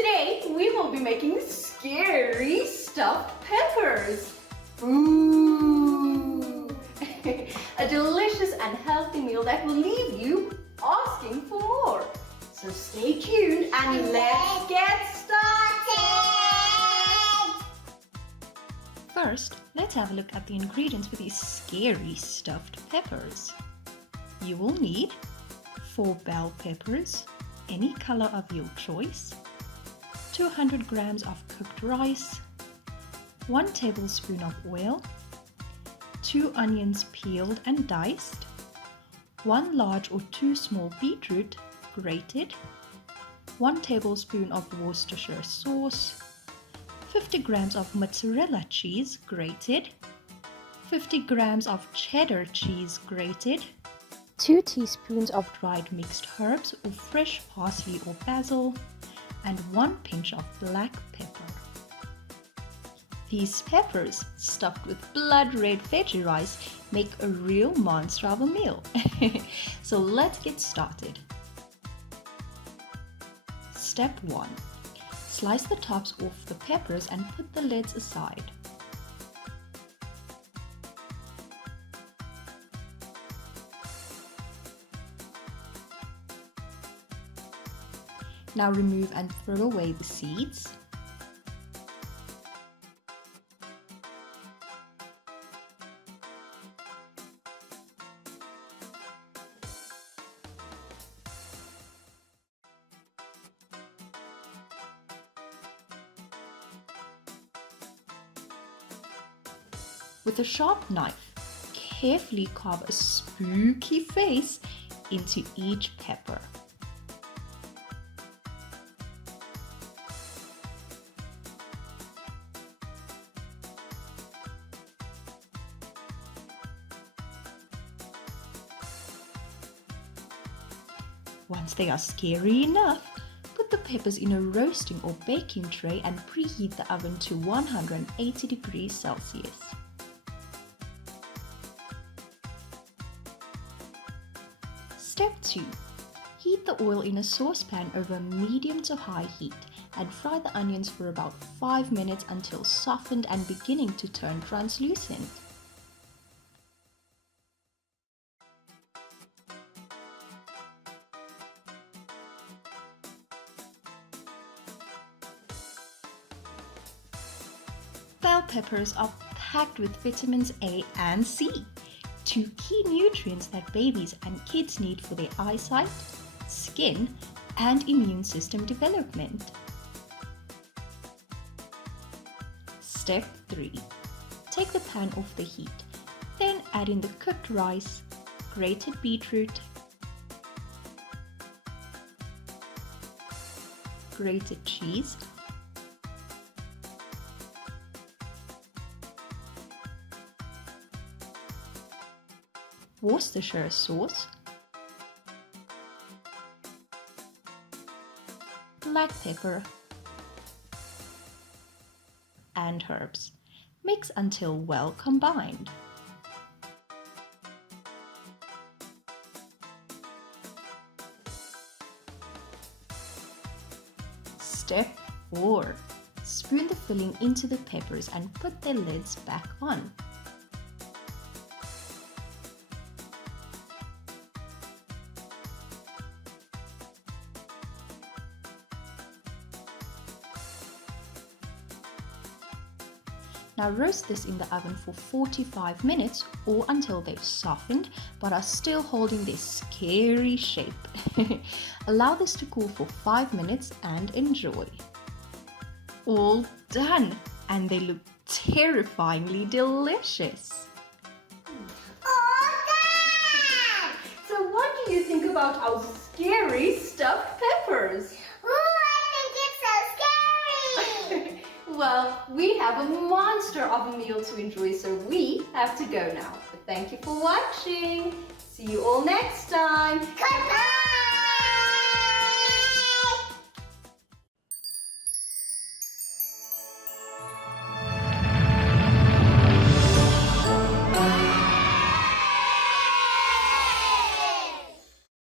Today we will be making scary stuffed peppers. Ooh! A delicious and healthy meal that will leave you asking for more. So stay tuned and let's get started! First, let's have a look at the ingredients for these scary stuffed peppers. You will need 4 bell peppers, any color of your choice, 200 grams of cooked rice, 1 tablespoon of oil, 2 onions peeled and diced, 1 large or 2 small beetroot grated, 1 tablespoon of Worcestershire sauce, 50 grams of mozzarella cheese grated, 50 grams of cheddar cheese grated, 2 teaspoons of dried mixed herbs or fresh parsley or basil, and 1 pinch of black pepper. These peppers, stuffed with blood red veggie rice, make a real monster of a meal. So let's get started. Step 1. Slice the tops off the peppers and put the lids aside. Now remove and throw away the seeds. With a sharp knife, carefully carve a spooky face into each pepper. Once they are scary enough, put the peppers in a roasting or baking tray and preheat the oven to 180 degrees Celsius. Step 2. Heat the oil in a saucepan over medium to high heat and fry the onions for about 5 minutes until softened and beginning to turn translucent. Bell peppers are packed with vitamins A and C, 2 key nutrients that babies and kids need for their eyesight, skin, and immune system development. Step 3. Take the pan off the heat, then add in the cooked rice, grated beetroot, grated cheese, Worcestershire sauce, black pepper, and herbs. Mix until well combined. Step 4. Spoon the filling into the peppers and put their lids back on. Now roast this in the oven for 45 minutes or until they've softened but are still holding their scary shape. Allow this to cool for 5 minutes and enjoy. All done, and they look terrifyingly delicious. Oh, Dad! So what do you think about our scary stuffed peppers? Well, we have a monster of a meal to enjoy, so we have to go now. But thank you for watching. See you all next time. Goodbye!